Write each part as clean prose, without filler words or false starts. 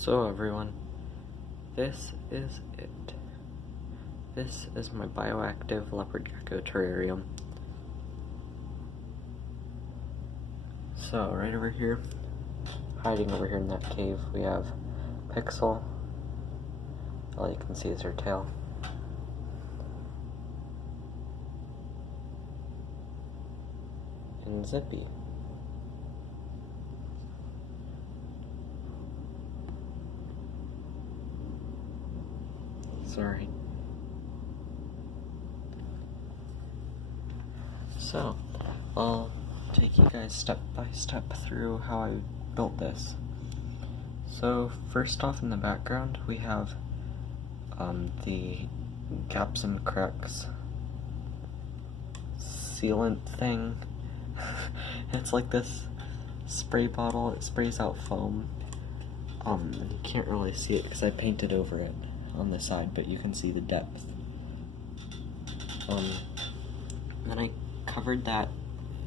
So everyone, this is it. This is my Bioactive Leopard Gecko terrarium. So right over here, hiding over here in that cave, we have Pixel. All you can see is her tail. And Zippy. Sorry. So, I'll take you guys step by step through how I built this. So, first off in the background, we have the gaps and cracks sealant thing. It's like this spray bottle. It sprays out foam. You can't really see it because I painted over it on the side, but you can see the depth. Then I covered that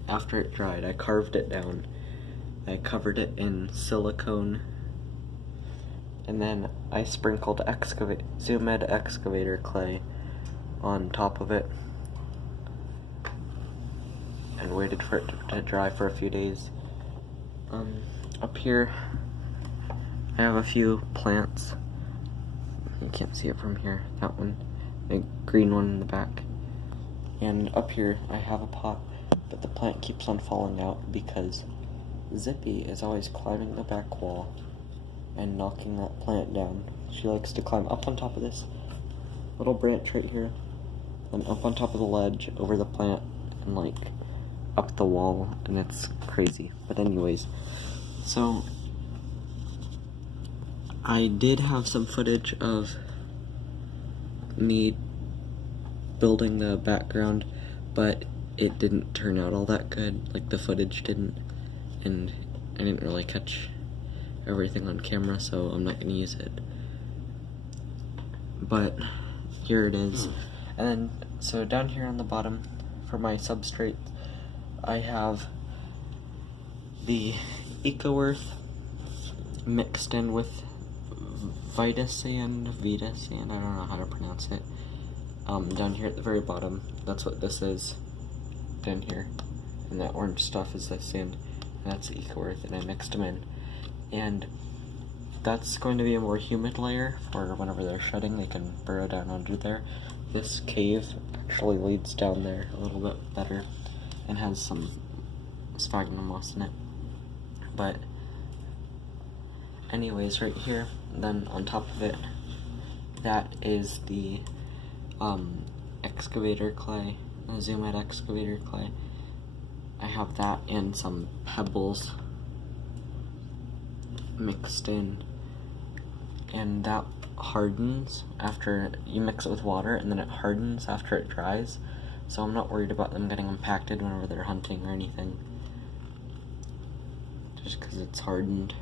after it dried. I carved it down. I covered it in silicone, and then I sprinkled Zoom-Ed excavator clay on top of it and waited for it to dry for a few days. Up here I have a few plants. You can't see it from here. That one, the green one in the back. And up here I have a pot, but the plant keeps on falling out because Zippy is always climbing the back wall and knocking that plant down. She likes to climb up on top of this little branch right here, then up on top of the ledge, over the plant, and like up the wall, and it's crazy. But anyways, so I did have some footage of me building the background, but it didn't turn out all that good. Like, the footage didn't, and I didn't really catch everything on camera, so I'm not gonna use it. But here it is. And then, so down here on the bottom, for my substrate, I have the Eco-Earth mixed in with Vita sand, I don't know how to pronounce it. Down here at the very bottom, that's what this is, down here. And that orange stuff is the sand, and that's the Eco-Earth, and I mixed them in. And that's going to be a more humid layer, for whenever they're shedding, they can burrow down under there. This cave actually leads down there a little bit better, and has some sphagnum moss in it. But anyways, right here, then on top of it, that is the excavator clay, Zoom-Ed excavator clay. I have that and some pebbles mixed in, and that hardens after you mix it with water, and then it hardens after it dries, so I'm not worried about them getting impacted whenever they're hunting or anything, just because it's hardened.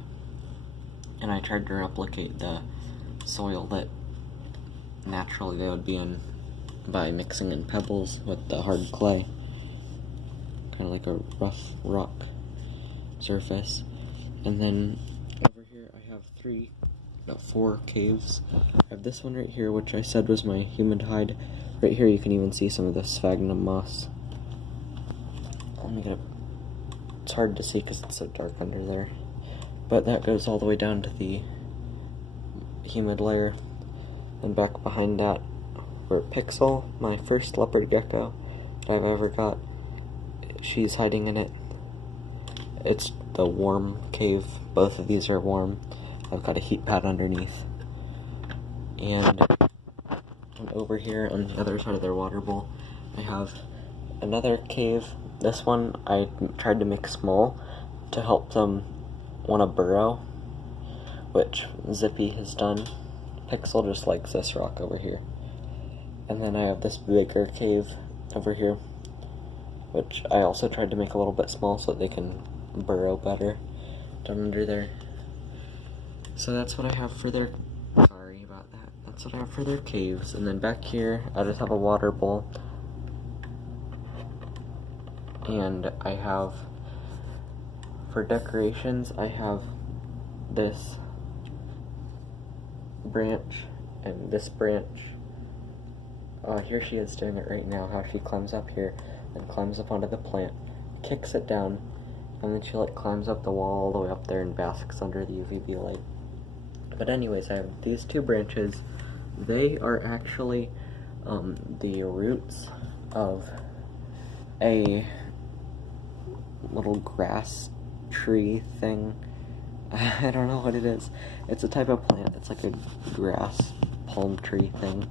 And I tried to replicate the soil that naturally they would be in by mixing in pebbles with the hard clay, kind of like a rough rock surface. And then over here I have 4 caves. I have this one right here, which I said was my humid hide. Right here you can even see some of the sphagnum moss. Let me get it. It's hard to see because it's so dark under there. But that goes all the way down to the humid layer. And back behind that, where Pixel, my first leopard gecko that I've ever got, she's hiding in it. It's the warm cave. Both of these are warm. I've got a heat pad underneath. And over here on the other side of their water bowl, I have another cave. This one I tried to make small to help them want to burrow, which Zippy has done. Pixel just likes this rock over here. And then I have this bigger cave over here, which I also tried to make a little bit small so that they can burrow better down under there. So that's what I have for their, sorry about that, that's what I have for their caves. And then back here, I just have a water bowl. And I have, for decorations, I have this branch and this branch. Here she is doing it right now, how she climbs up here and climbs up onto the plant, kicks it down, and then she like climbs up the wall all the way up there and basks under the UVB light. But anyways, I have these two branches. They are actually the roots of a little grass tree thing. I don't know what it is. It's a type of plant. It's like a grass palm tree thing.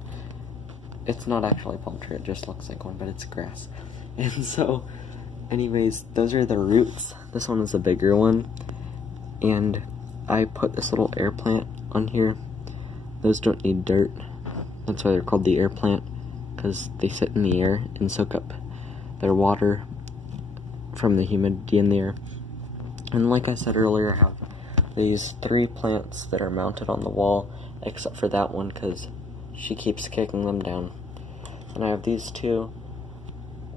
It's not actually a palm tree, it just looks like one, but it's grass. And so, anyways, those are the roots. This one is a bigger one. And I put this little air plant on here. Those don't need dirt. That's why they're called the air plant, because they sit in the air and soak up their water from the humidity in the air. And like I said earlier, I have these 3 plants that are mounted on the wall, except for that one because she keeps kicking them down. And I have these 2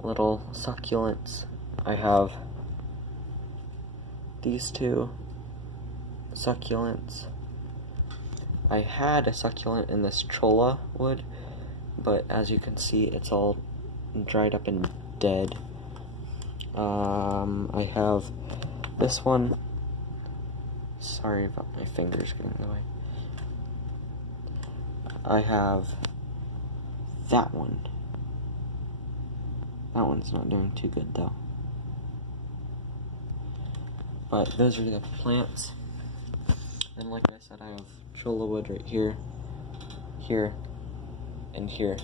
little succulents. I have these 2 succulents. I had a succulent in this cholla wood, but as you can see, it's all dried up and dead. I have this one. Sorry about my fingers getting in the way. I have that one. That one's not doing too good though. But those are the plants. And like I said, I have cholla wood right here, here, and here.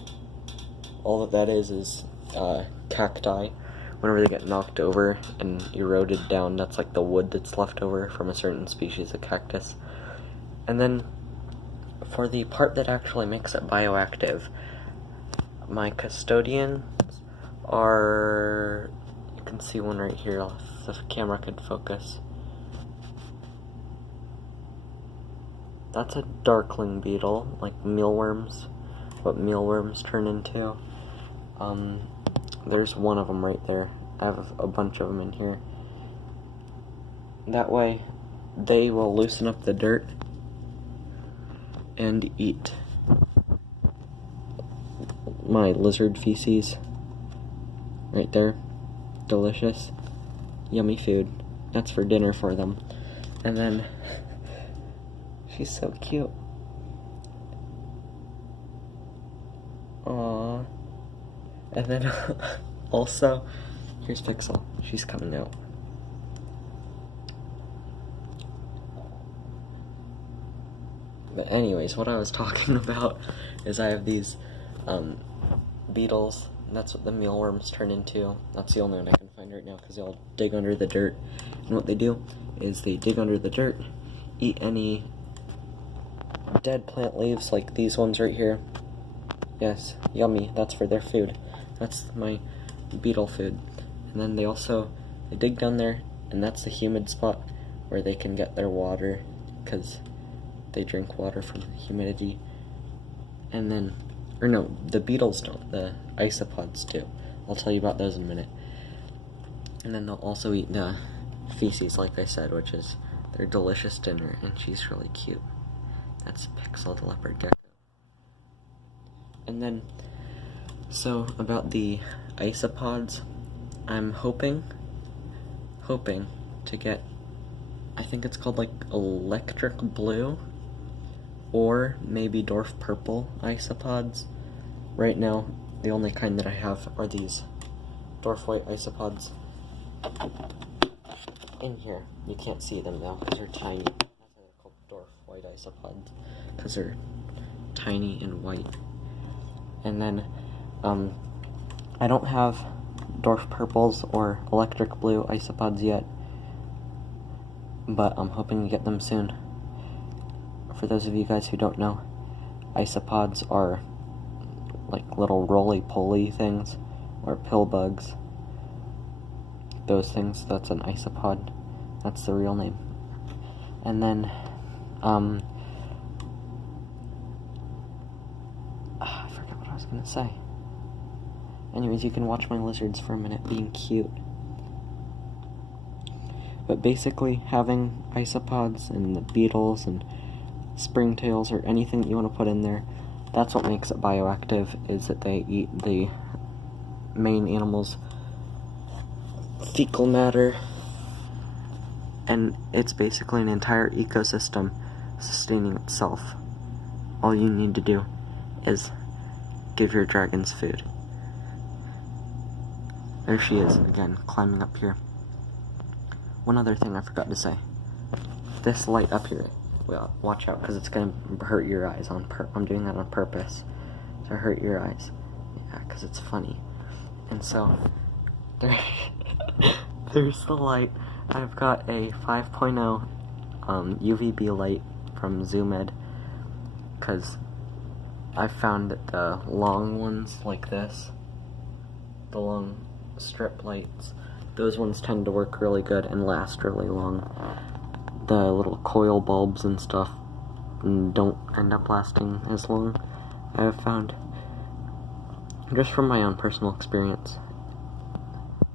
All that is cacti. Whenever they get knocked over and eroded down, that's like the wood that's left over from a certain species of cactus. And then for the part that actually makes it bioactive, my custodians are, you can see one right here if the camera could focus. That's a darkling beetle, like mealworms, what mealworms turn into. There's one of them right there. I have a bunch of them in here. That way, they will loosen up the dirt and eat my lizard feces. Right there. Delicious. Yummy food. That's for dinner for them. And then, she's so cute. Aww. And then, also, here's Pixel. She's coming out. But anyways, what I was talking about is I have these beetles. That's what the mealworms turn into. That's the only one I can find right now because they all dig under the dirt. And what they do is they dig under the dirt, eat any dead plant leaves like these ones right here. Yes, yummy. That's for their food. That's my beetle food. And then they dig down there, and that's the humid spot where they can get their water, because they drink water from the humidity. And then, or no, the beetles don't, the isopods do. I'll tell you about those in a minute. And then they'll also eat the feces, like I said, which is their delicious dinner, and she's really cute. That's Pixel the Leopard Gecko. And then, so about the isopods, I'm hoping to get, I think it's called like electric blue, or maybe dwarf purple isopods. Right now, the only kind that I have are these dwarf white isopods. In here, you can't see them though, because they're tiny. That's why they're called dwarf white isopods, because they're tiny and white. And then, I don't have dwarf purples or electric blue isopods yet, but I'm hoping to get them soon. For those of you guys who don't know, isopods are like little roly-poly things, or pill bugs. Those things, that's an isopod. That's the real name. And then, I forgot what I was gonna say. Anyways, you can watch my lizards for a minute being cute. But basically, having isopods and the beetles and springtails, or anything that you want to put in there. That's what makes it bioactive, is that they eat the main animal's fecal matter, and it's basically an entire ecosystem sustaining itself. All you need to do is give your dragons food. There she is, again, climbing up here. One other thing I forgot to say. This light up here, well, watch out, because it's going to hurt your eyes. I'm doing that on purpose, to hurt your eyes. Yeah, because it's funny. And so, there's the light. I've got a 5.0 UVB light from ZoomEd, because I found that the long ones like this, the long strip lights, those ones tend to work really good and last really long. The little coil bulbs and stuff don't end up lasting as long, I have found, just from my own personal experience.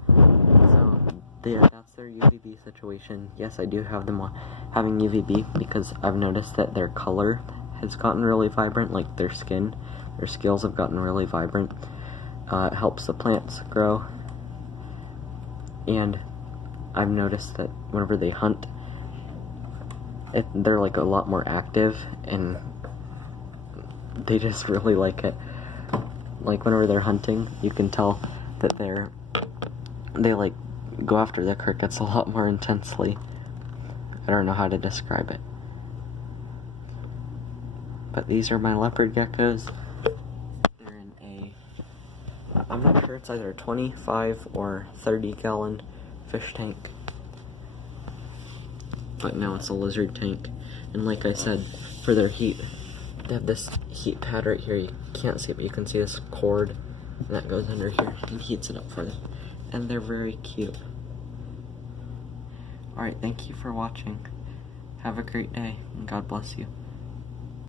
So, yeah, that's their UVB situation. Yes, I do have them having UVB because I've noticed that their color has gotten really vibrant, like their skin, their scales have gotten really vibrant. It helps the plants grow, and I've noticed that whenever they hunt, they're like a lot more active, and they just really like it. Like whenever they're hunting, you can tell that they like go after the crickets a lot more intensely. I don't know how to describe it. But these are my leopard geckos. They're in I'm not sure, it's either a 25 or 30 gallon fish tank. But now it's a lizard tank. And like I said, for their heat, they have this heat pad right here. You can't see it, but you can see this cord that goes under here and heats it up for them. And they're very cute. Alright, thank you for watching. Have a great day, and God bless you.